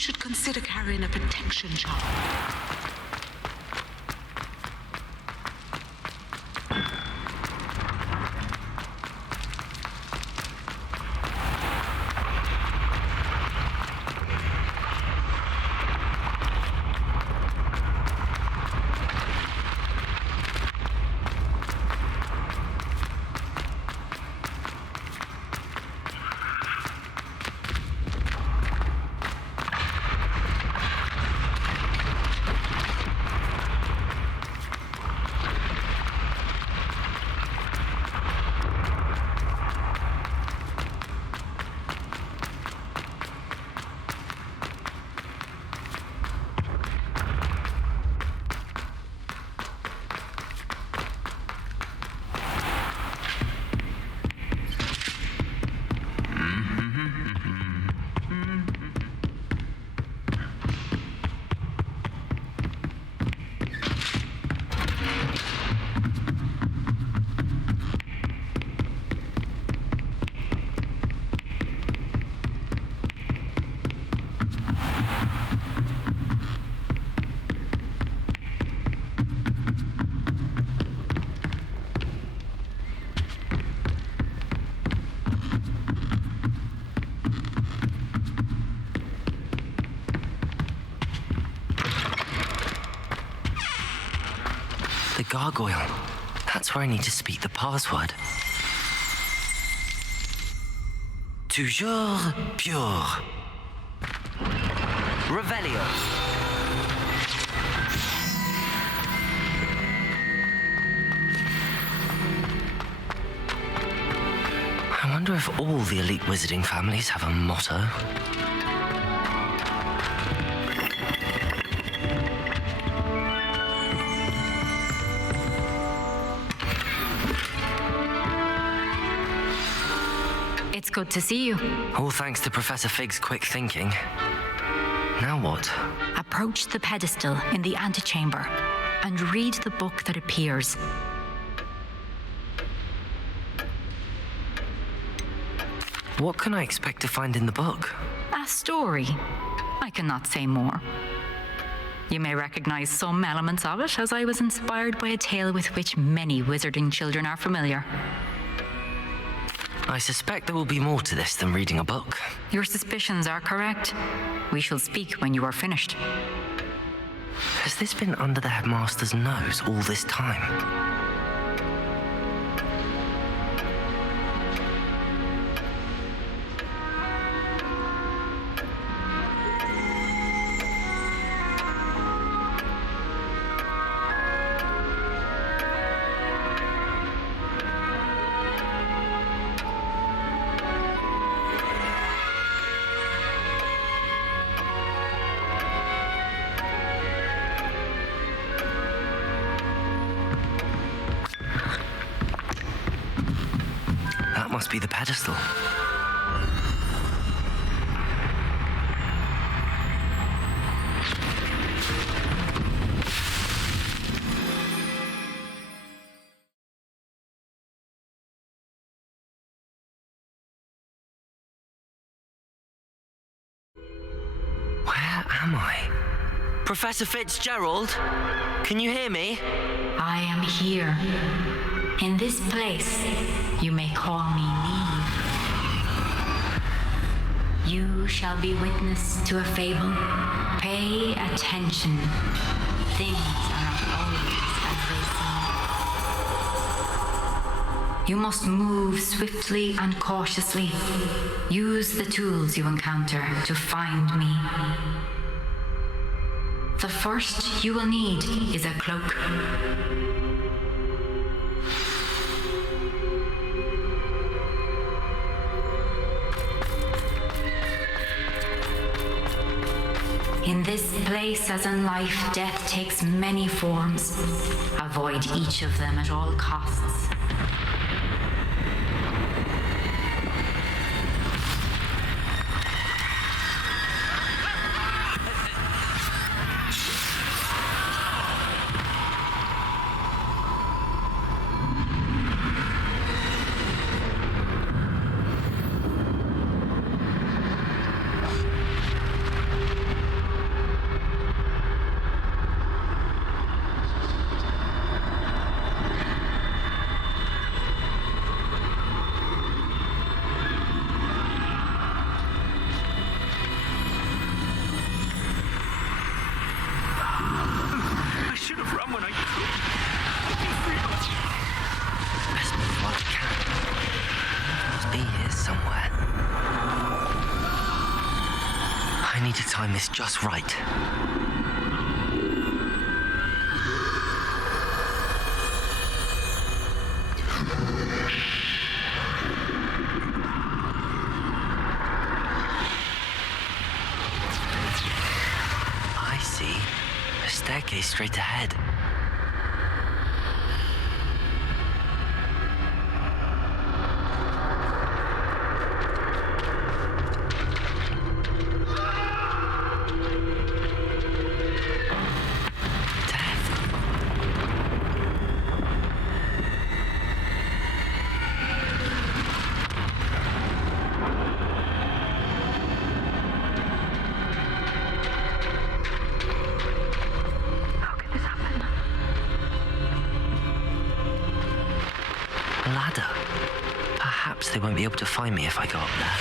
should consider carrying a protection charm. The gargoyle. That's where I need to speak the password. Toujours pure. Revelio. I wonder if all the elite wizarding families have a motto. It's good to see you. All thanks to Professor Fig's quick thinking. Now what? Approach the pedestal in the antechamber and read the book that appears. What can I expect to find in the book? A story. I cannot say more. You may recognize some elements of it, as I was inspired by a tale with which many wizarding children are familiar. I suspect there will be more to this than reading a book. Your suspicions are correct. We shall speak when you are finished. Has this been under the headmaster's nose all this time? Must be the pedestal. Where am I? Professor Fitzgerald? Can you hear me? I am here. In this place, you may call me Neve. You shall be witness to a fable. Pay attention. Things are not always as they seem. You must move swiftly and cautiously. Use the tools you encounter to find me. The first you will need is a cloak. In this place, as in life, death takes many forms. Avoid each of them at all costs. time this just right. I see. A staircase straight ahead. Ladder. Perhaps they won't be able to find me if I go up there.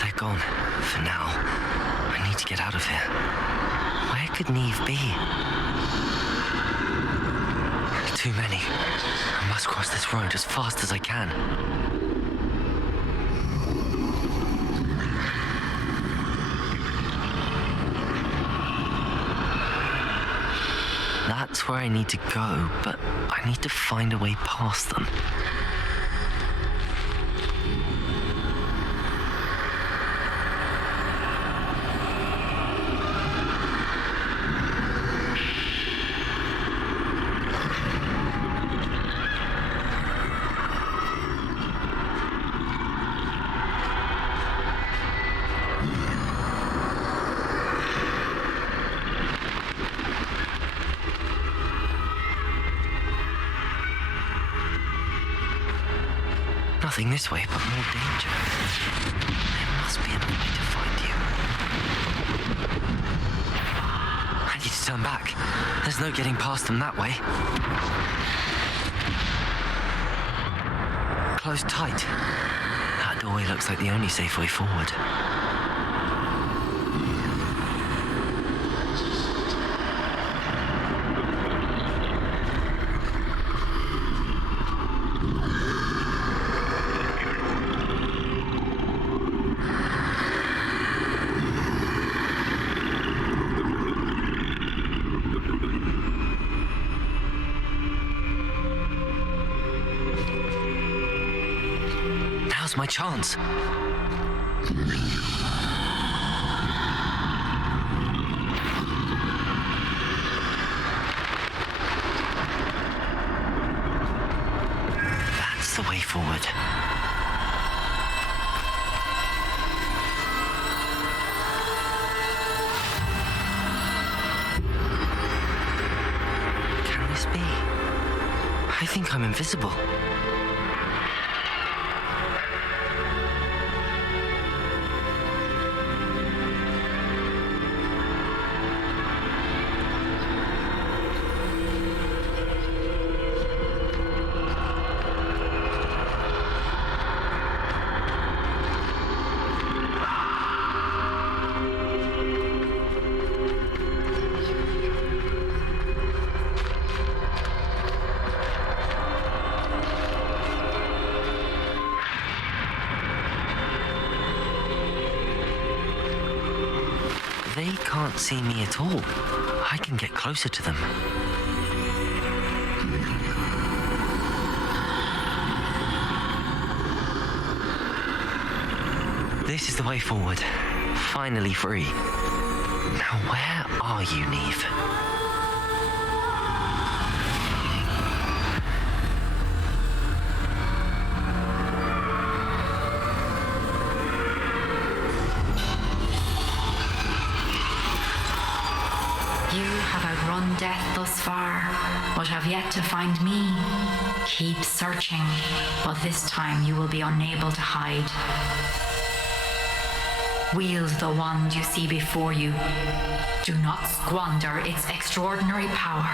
They're gone, for now. I need to get out of here. Where could Neve be? Too many. I must cross this road as fast as I can. That's where I need to go, but I need to find a way past them. Nothing this way, but more danger. There must be another way to find you. I need to turn back. There's no getting past them that way. Close tight. That doorway looks like the only safe way forward. Now's my chance. That's the way forward. Can this be? I think I'm invisible. They can't see me at all. I can get closer to them. This is the way forward. Finally free. Now where are you, Neve? You have outrun death thus far, but have yet to find me. Keep searching, but this time you will be unable to hide. Wield the wand you see before you. Do not squander its extraordinary power.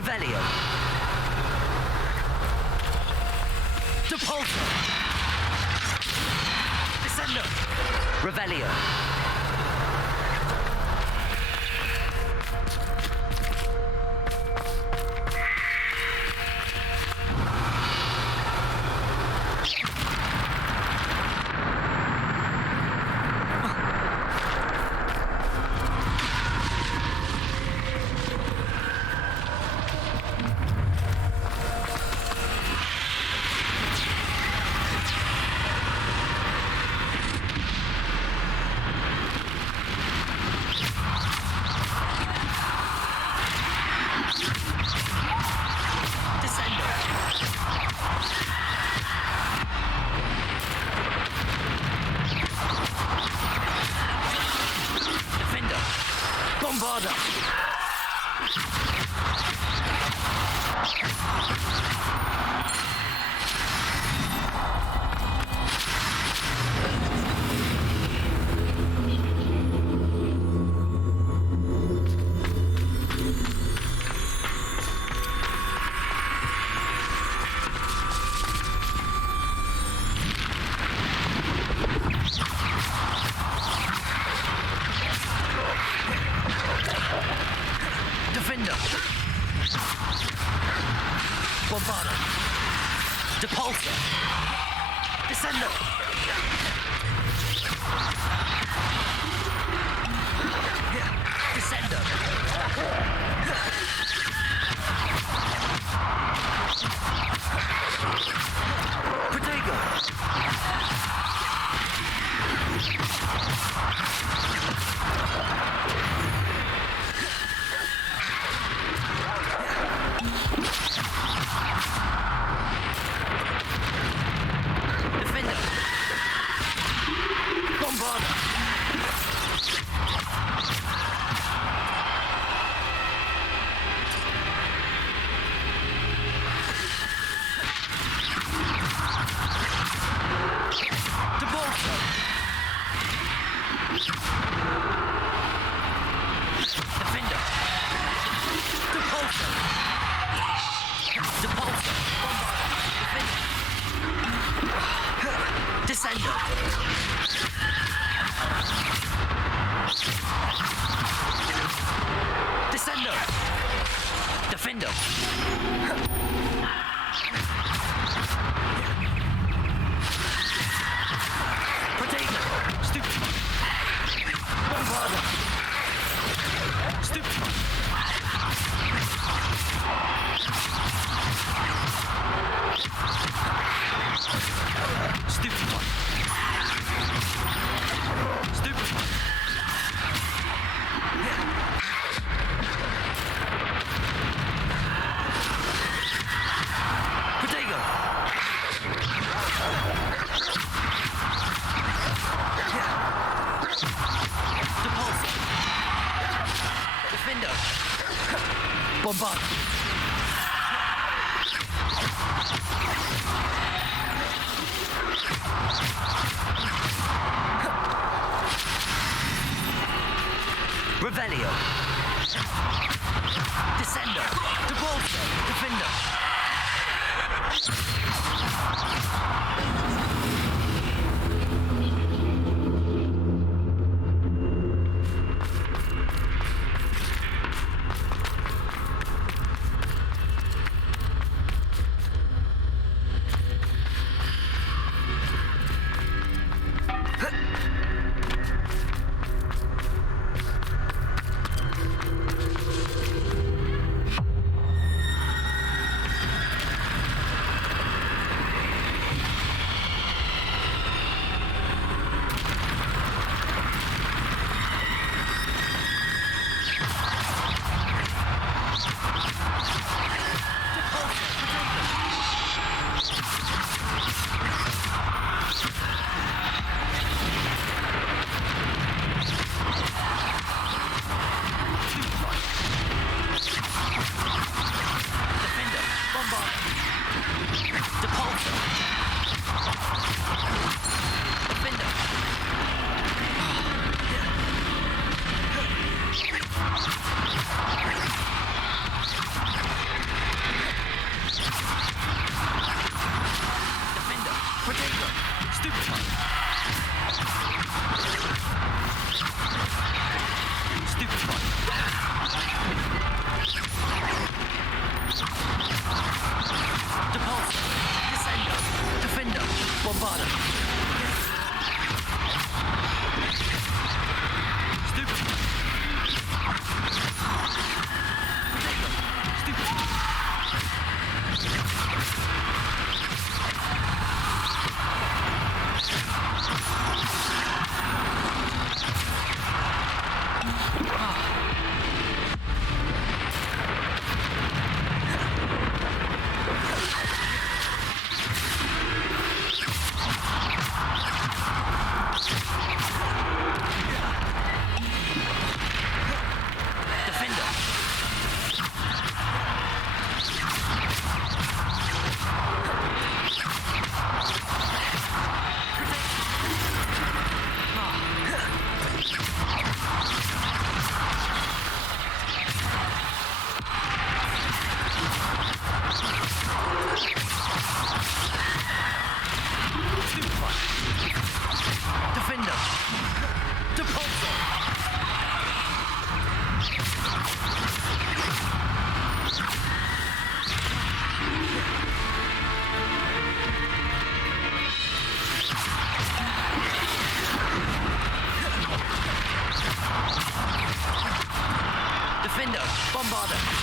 Revelio. Depulso. Descendo. Revelio. Bombarda! Defender! Bombarda! Depulso! Descendo! Descendo! Protego! Defender! Bombarda! Depulso! Defender! Depulso! Depulso! Bombarda! Defender! Descendo! Descendo! Defendo! Protego! Stupid! Bombarda! Stupid! Stupid one! Stupid one! Protego! Depulso! Defender! Bombard! Revelio! Descendo! Depulso! Defender! Bombarder.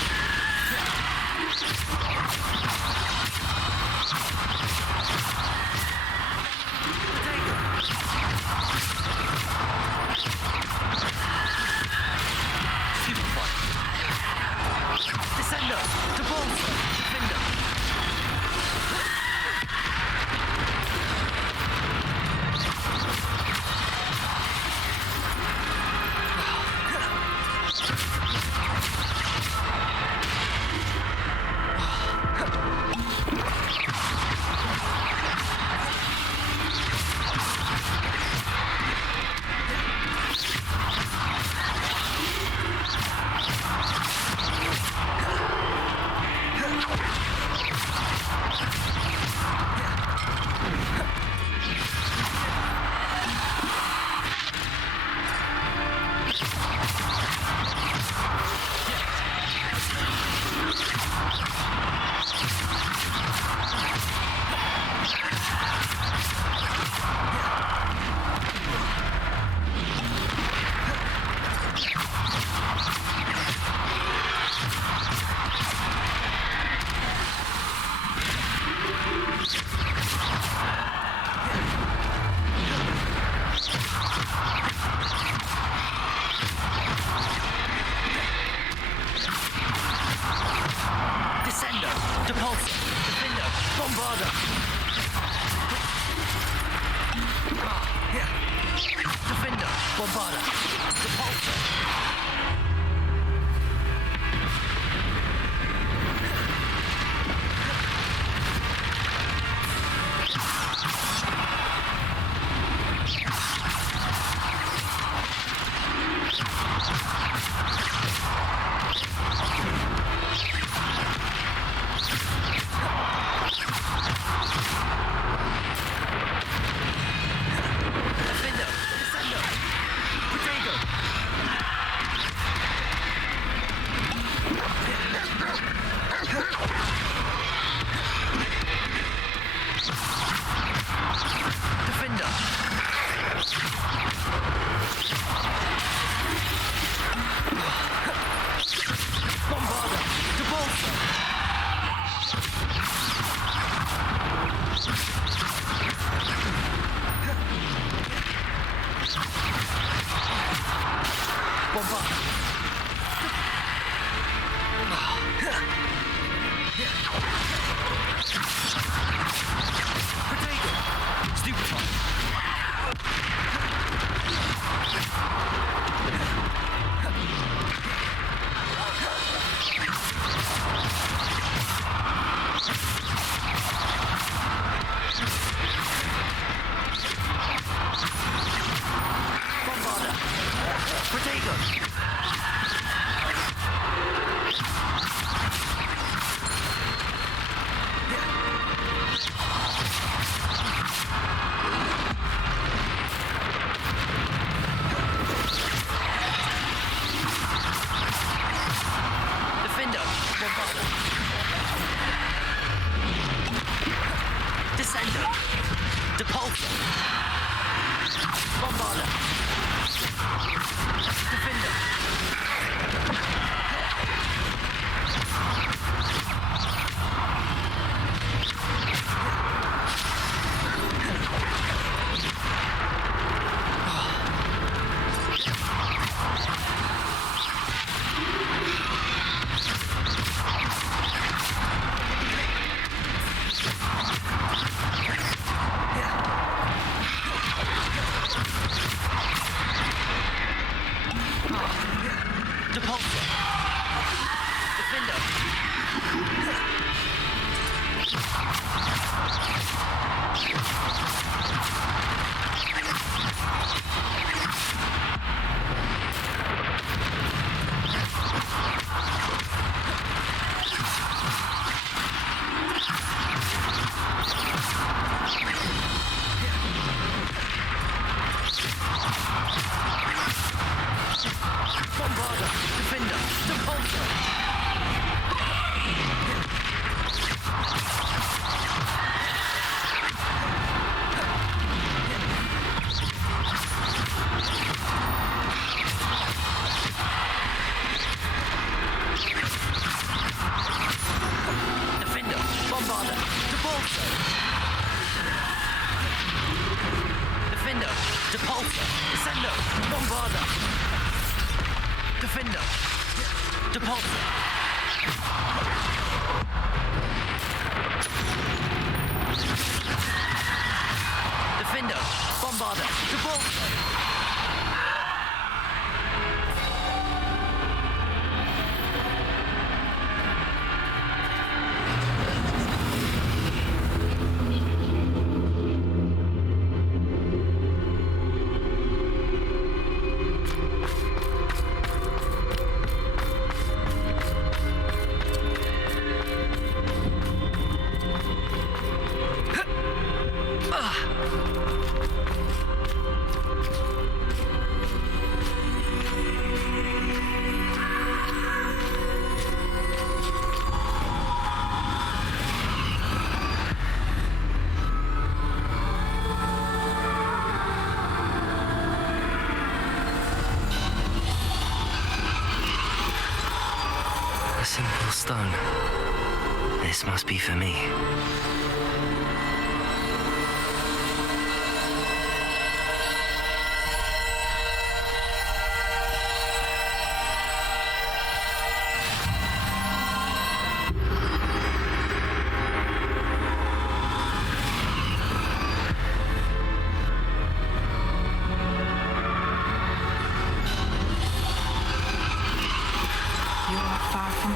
Descender. Depulsor. Defender. Bombarder. Defender. Descendo! Bombarda! Defender! Depulsor! Defender! Bombarda! Depulsor! Simple stone. This must be for me.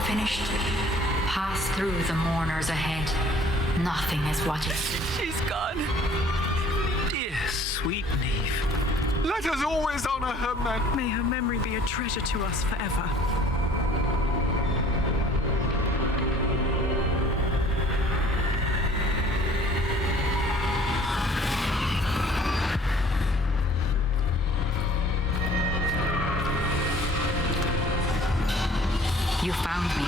Finished. Pass through the mourners ahead. Nothing is what it is. She's gone. Dear sweet Neve. Let us always honor her memory. May her memory be a treasure to us forever. You found me,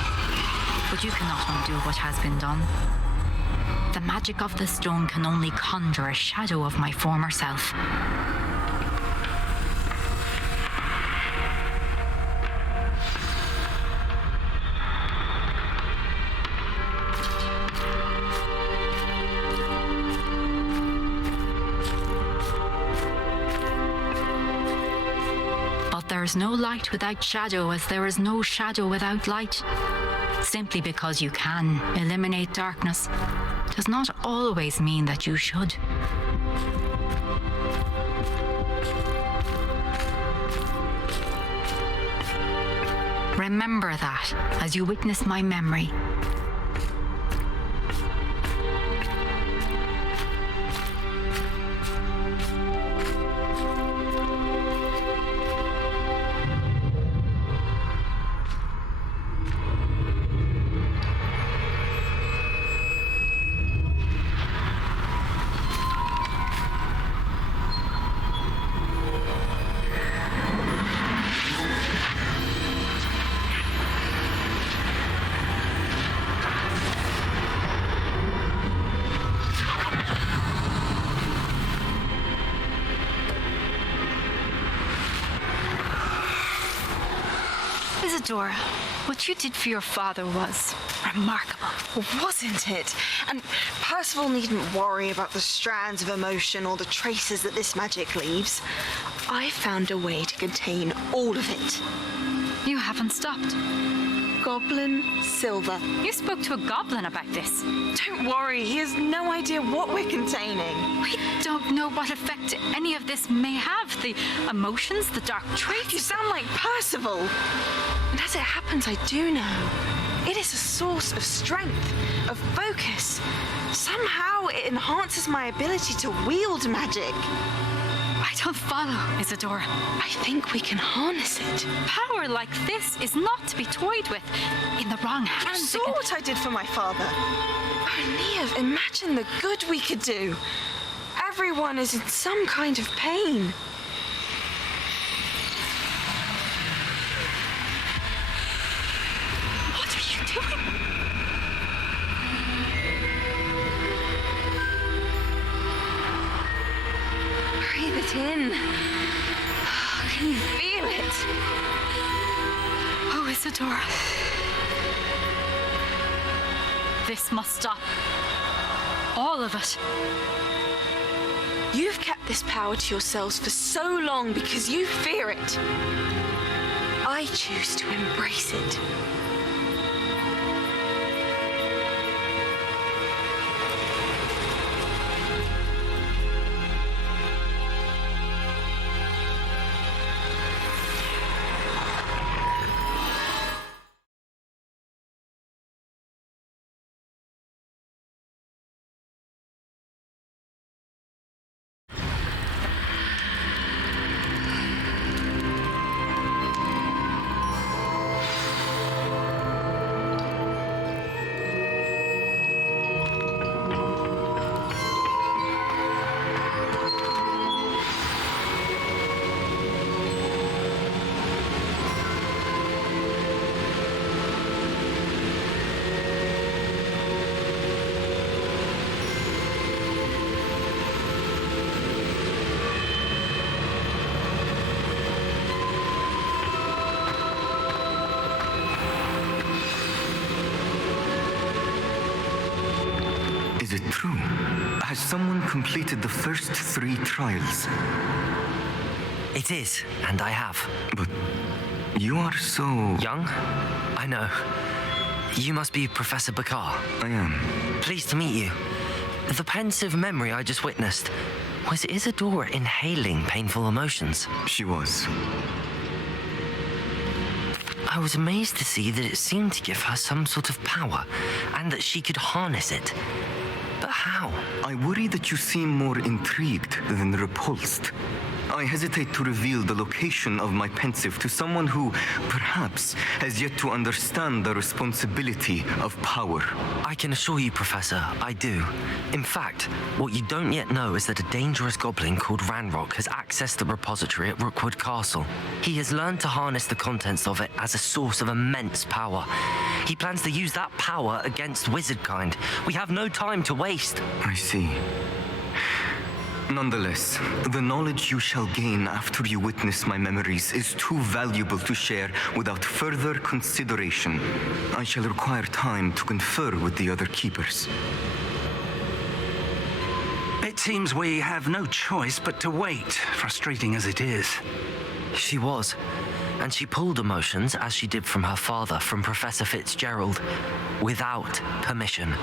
but you cannot undo what has been done. The magic of the stone can only conjure a shadow of my former self. There is no light without shadow, as there is no shadow without light. Simply because you can eliminate darkness does not always mean that you should. Remember that as you witness my memory. Isadora, what you did for your father was remarkable. Wasn't it? And Percival needn't worry about the strands of emotion or the traces that this magic leaves. I found a way to contain all of it. You haven't stopped. Goblin Silver. You spoke to a goblin about this. Don't worry, he has no idea what we're containing. We don't know what effect any of this may have. The emotions, the dark traits. You sound like Percival. And as it happens, I do know. It is a source of strength, of focus. Somehow it enhances my ability to wield magic. I don't follow, Isadora. I think we can harness it. Power like this is not to be toyed with. In the wrong You hands. saw what I did for my father. Oh, Neve, imagine the good we could do. Everyone is in some kind of pain. What are you doing? Breathe it in. Can you feel it? Oh, Isadora. This must stop. All of it. You've kept this power to yourselves for so long because you fear it. I choose to embrace it. Is it true? Has someone completed the first 3 trials? It is, and I have. But you are so... Young? I know. You must be Professor Bakar. I am. Pleased to meet you. The pensive memory I just witnessed, was Isadora inhaling painful emotions? She was. I was amazed to see that it seemed to give her some sort of power, and that she could harness it. But how? I worry that you seem more intrigued than repulsed. I hesitate to reveal the location of my pensive to someone who, perhaps, has yet to understand the responsibility of power. I can assure you, Professor, I do. In fact, what you don't yet know is that a dangerous goblin called Ranrock has accessed the repository at Rookwood Castle. He has learned to harness the contents of it as a source of immense power. He plans to use that power against wizardkind. We have no time to waste. I see. Nonetheless, the knowledge you shall gain after you witness my memories is too valuable to share without further consideration. I shall require time to confer with the other keepers. It seems we have no choice but to wait, frustrating as it is. She was. And she pulled emotions, as she did from her father, from Professor Fitzgerald, without permission.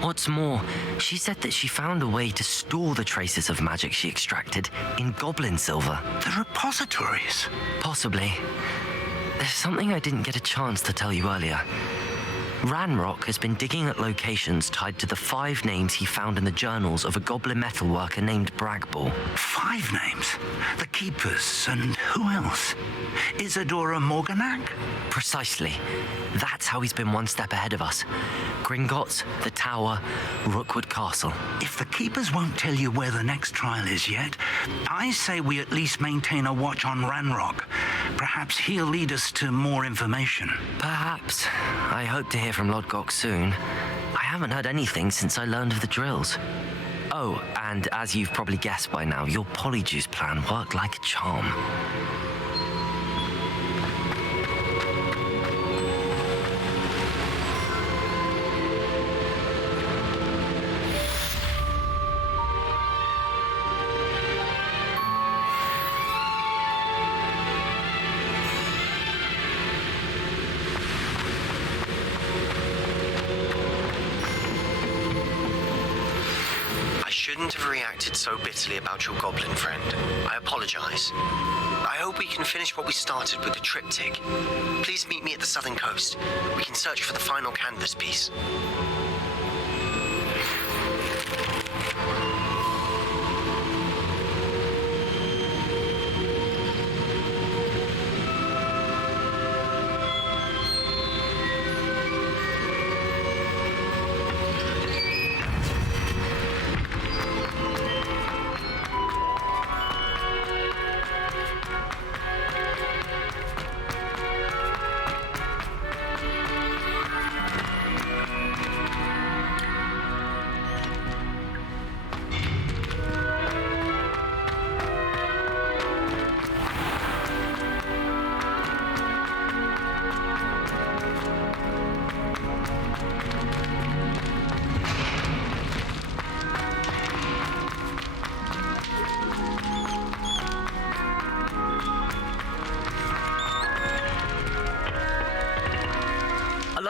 What's more, she said that she found a way to store the traces of magic she extracted in goblin silver. The repositories? Possibly. There's something I didn't get a chance to tell you earlier. Ranrock has been digging at locations tied to the 5 names he found in the journals of a goblin metalworker named Bragball. 5 names? The Keepers, and who else? Isadora Morganac? Precisely. That's how he's been one step ahead of us. Gringotts, the Tower, Rookwood Castle. If the Keepers won't tell you where the next trial is yet, I say we at least maintain a watch on Ranrock. Perhaps he'll lead us to more information. Perhaps. I hope to hear from Lodgok soon. I haven't heard anything since I learned of the drills. Oh, and as you've probably guessed by now, your Polyjuice plan worked like a charm. I shouldn't have reacted so bitterly about your goblin friend. I apologize. I hope we can finish what we started with the triptych. Please meet me at the southern coast. We can search for the final canvas piece.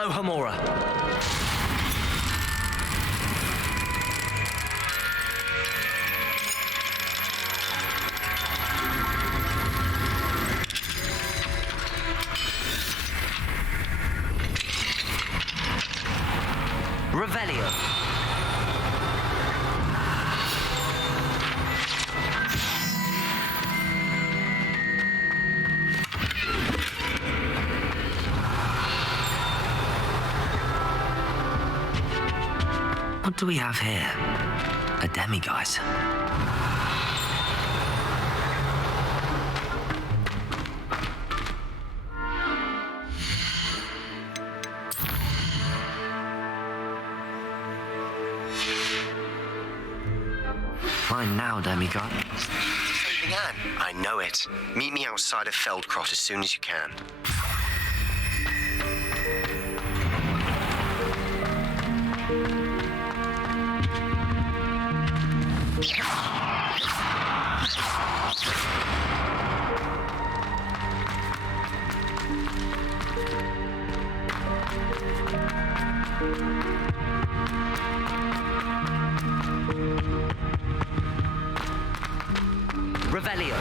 Alohomora. Revelio. What do we have here? A demiguise. Fine now, demigod. Saving Anne. I know it. Meet me outside of Feldcroft as soon as you can. Revelio.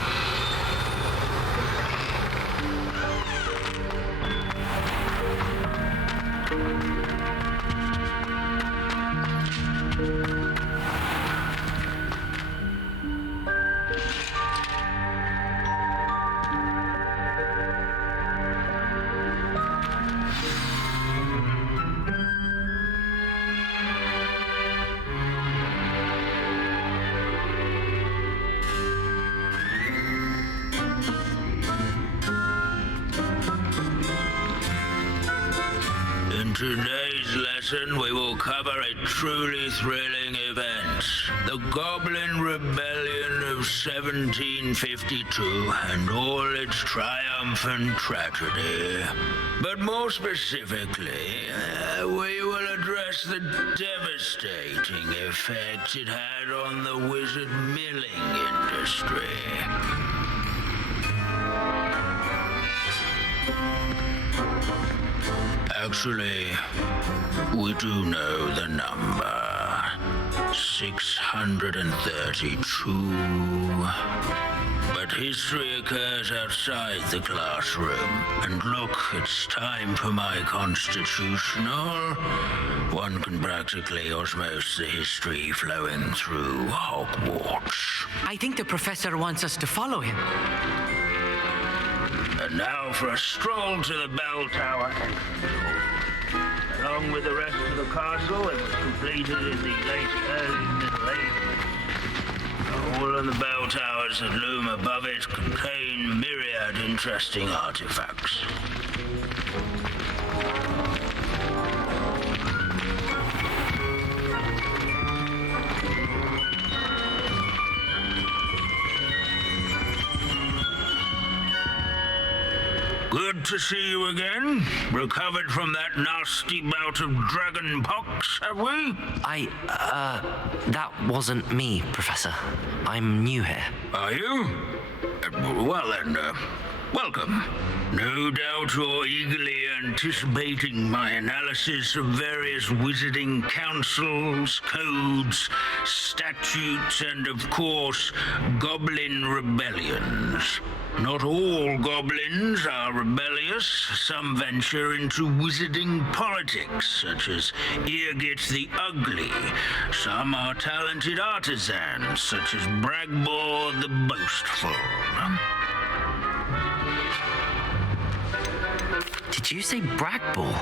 In today's lesson, we will cover a truly thrilling event. The Goblin Rebellion of 1752 and all its triumphant tragedy. But more specifically, we will address the devastating effect it had on the wizard milling industry. Actually, we do know the number. 632. But history occurs outside the classroom. And look, it's time for my constitutional. One can practically osmose the history flowing through Hogwarts. I think the professor wants us to follow him. And now for a stroll to the bell tower entrance. Along with the rest of the castle, it was completed in the early Middle Ages. All of the bell towers that loom above it contain myriad interesting artifacts. Good to see you again. Recovered from that nasty bout of dragon pox, have we? That wasn't me, Professor. I'm new here. Are you? Well then, welcome. No doubt you're eagerly anticipating my analysis of various wizarding councils, codes, statutes, and of course, goblin rebellions. Not all goblins are rebellious. Some venture into wizarding politics, such as Eargit the Ugly. Some are talented artisans, such as Bragbor the Boastful. Did you say Bragbor?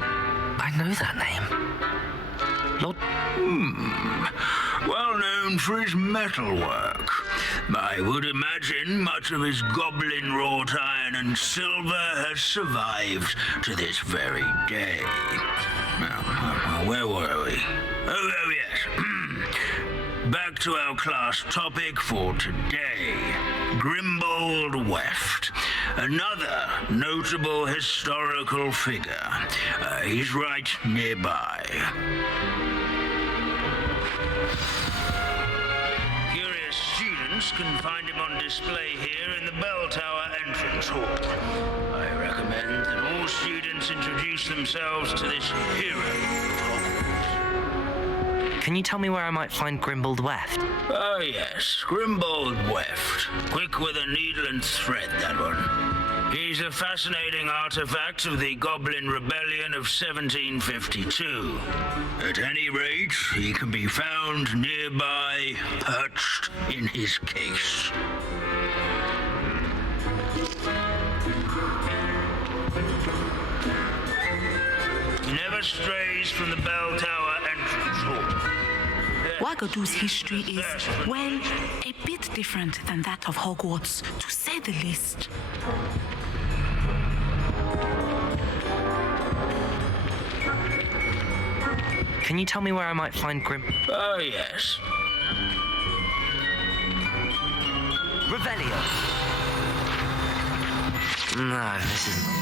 I know that name. Lord... Well known for his metalwork. I would imagine much of his goblin-wrought iron and silver has survived to this very day. Now, where were we? Oh yes. Back to our class topic for today. Grimbold Weft. Another notable historical figure. He's right nearby. Curious students can find him on display here in the bell tower entrance hall. I recommend that all all students introduce themselves to this hero of Hogwarts. Can you tell me where I might find Grimbold Weft? Oh yes, Grimbold Weft. Quick with a needle and thread, that one. He's a fascinating artifact of the Goblin Rebellion of 1752. At any rate, he can be found nearby, perched in his case. He never strays from the bell tower entrance hall. Wagadu's history is, well, a bit different than that of Hogwarts, to say the least. Can you tell me where I might find Oh, yes. Revelio! No, this isn't...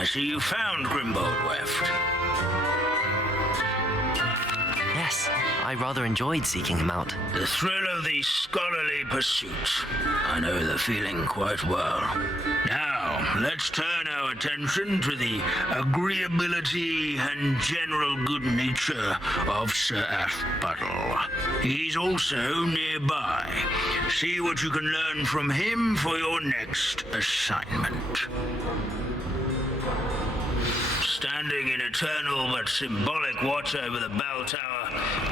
I see you found Grimbold Weft. Yes, I rather enjoyed seeking him out. The thrill of the scholarly pursuit. I know the feeling quite well. Now, let's turn our attention to the agreeability and general good nature of Sir Athbuttle. He's also nearby. See what you can learn from him for your next assignment. Standing in eternal but symbolic watch over the bell tower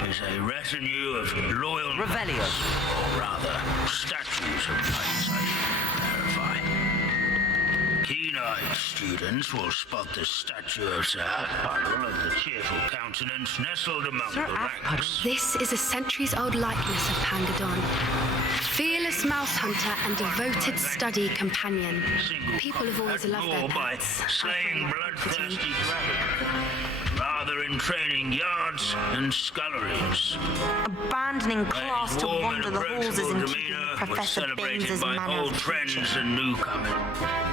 is a retinue of loyal... Revelio. Or rather, statues of knights, I should clarify. Keen-eyed students will spot the statue of Sir Athbuttle of the cheerful countenance nestled among the ranks. This is a centuries-old likeness of Pangadon. Fearless mouse hunter and devoted study companion. People have always loved their pets. Slaying bloodthirsty dragons, rather in training yards and sculleries. Abandoning class to wander the halls is in keeping with Professor Baines's by manner old of friends teaching. and newcomers.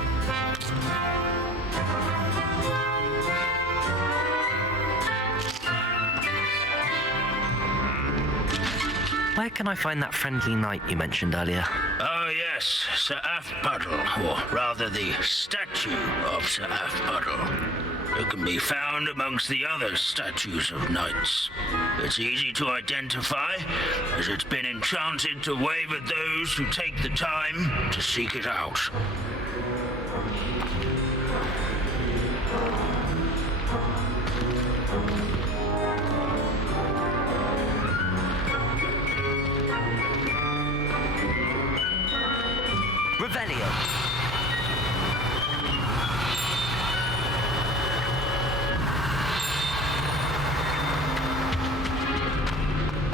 Where can I find that friendly knight you mentioned earlier? Oh yes, Sir Athbuttle, or rather the statue of Sir Athbuttle. It can be found amongst the other statues of knights. It's easy to identify, as it's been enchanted to wave at those who take the time to seek it out. Revelio.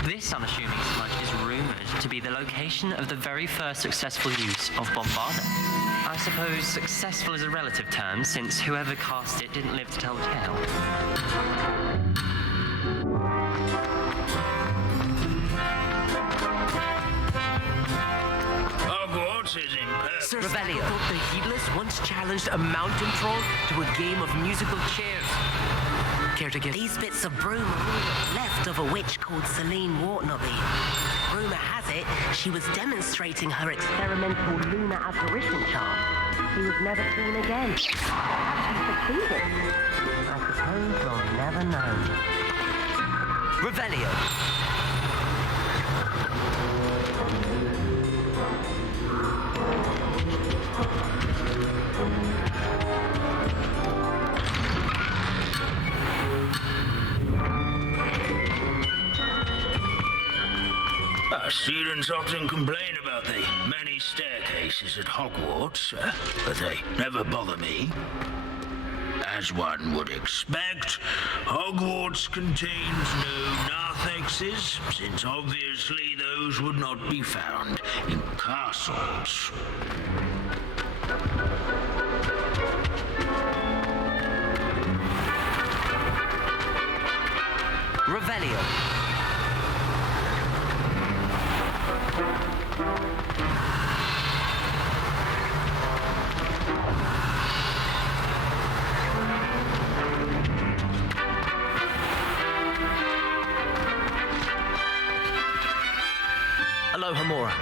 This unassuming smudge is rumoured to be the location of the very first successful use of Bombarda. I suppose successful is a relative term, since whoever cast it didn't live to tell the tale. Sir Revelio. The Heedless once challenged a mountain troll to a game of musical chairs. Care to give? These bits of broom are all left of a witch called Celine Wartnobby. Rumour has it she was demonstrating her experimental lunar apparition charm. She was never seen again. She succeeded. I suppose we'll never know. Revelio. Students often complain about the many staircases at Hogwarts, but they never bother me. As one would expect, Hogwarts contains no narthexes, since obviously those would not be found in castles. Revelio. Aloha Mora.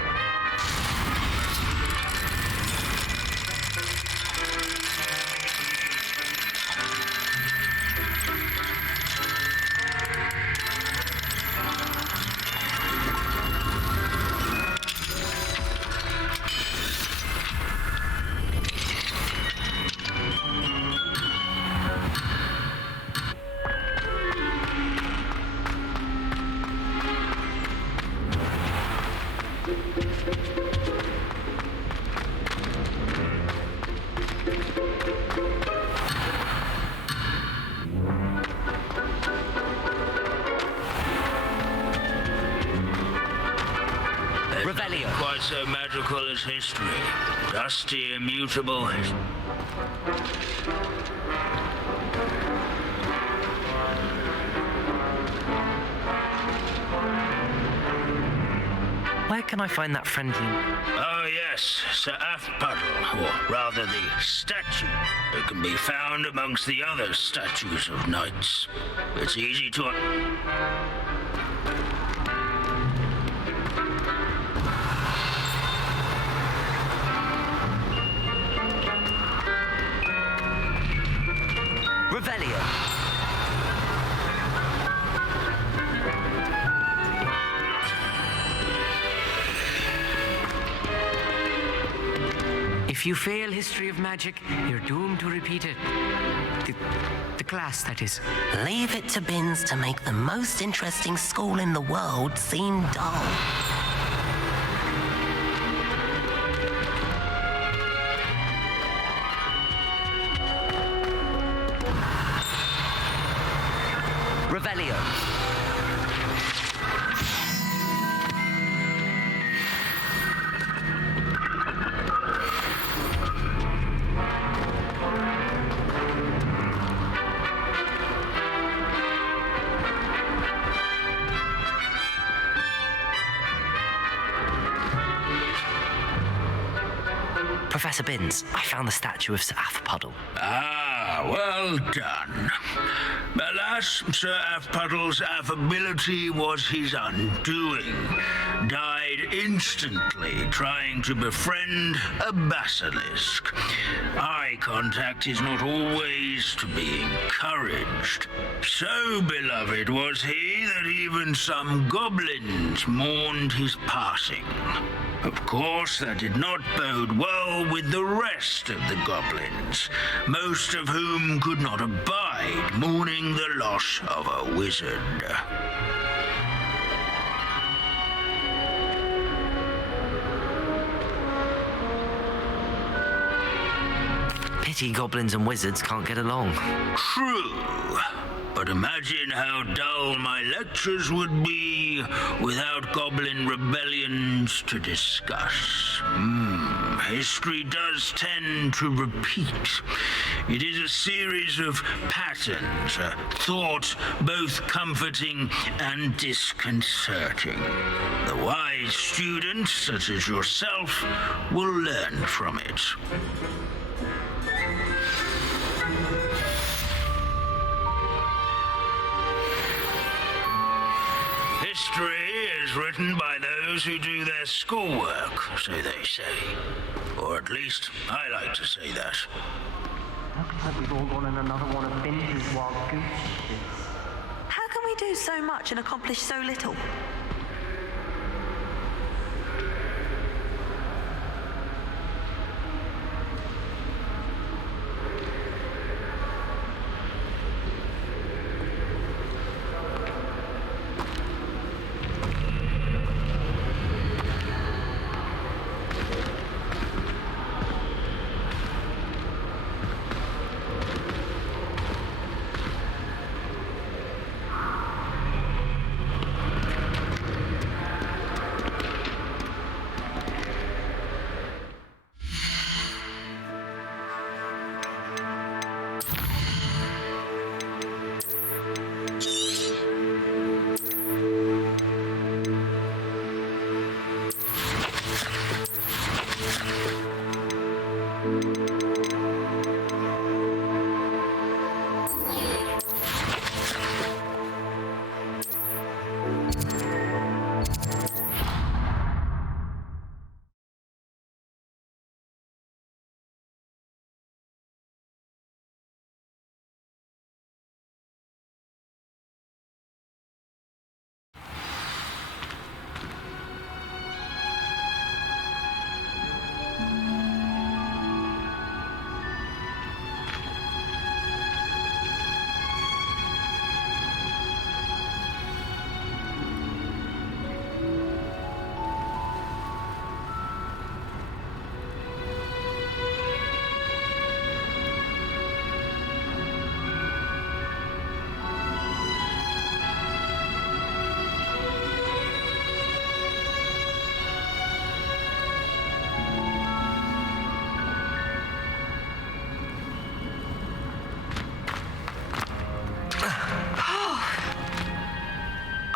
Revelio. Quite so magical as history. Dusty, immutable. Where can I find that friendly... Oh, yes, Sir Afpuddle, or rather the statue. It can be found amongst the other statues of knights. It's easy to... Revelio. If you fail history of magic, you're doomed to repeat it. The class, that is. Leave it to Binns to make the most interesting school in the world seem dull. Revelio. Professor Binns, I found the statue of Sir Afpuddle. Ah, well done. Alas, Sir Afpuddle's affability was his undoing. Died instantly trying to befriend a basilisk. Eye contact is not always to be encouraged. So beloved was he that even some goblins mourned his passing. Of course, that did not bode well with the rest of the goblins, most of whom could not abide mourning the loss of a wizard. Pity goblins and wizards can't get along. True. But imagine how dull my lectures would be without goblin rebellions to discuss. History does tend to repeat. It is a series of patterns, a thought both comforting and disconcerting. The wise student, such as yourself, will learn from it. History is written by those who do their schoolwork, so they say. Or at least, I like to say that. Looks like we've all gone on another one of Binns' wild goose chases. How can we do so much and accomplish so little?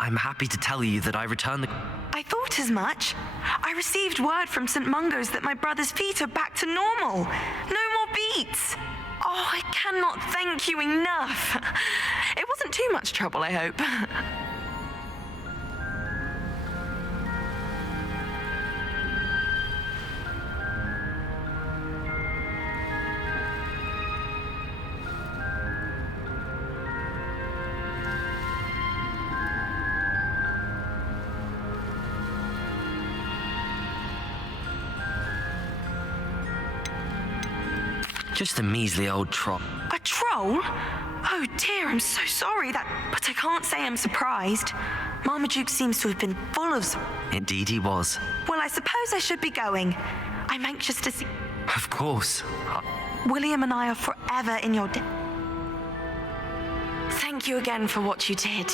I'm happy to tell you that I returned the... I thought as much. I received word from St. Mungo's that my brother's feet are back to normal. No more beats. Oh, I cannot thank you enough. It wasn't too much trouble, I hope. Just a measly old troll. A troll? Oh dear, I'm so sorry but I can't say I'm surprised. Marmaduke seems to have been full of... Indeed he was. Well, I suppose I should be going. I'm anxious to see... Of course. William and I are forever in your debt. Thank you again for what you did.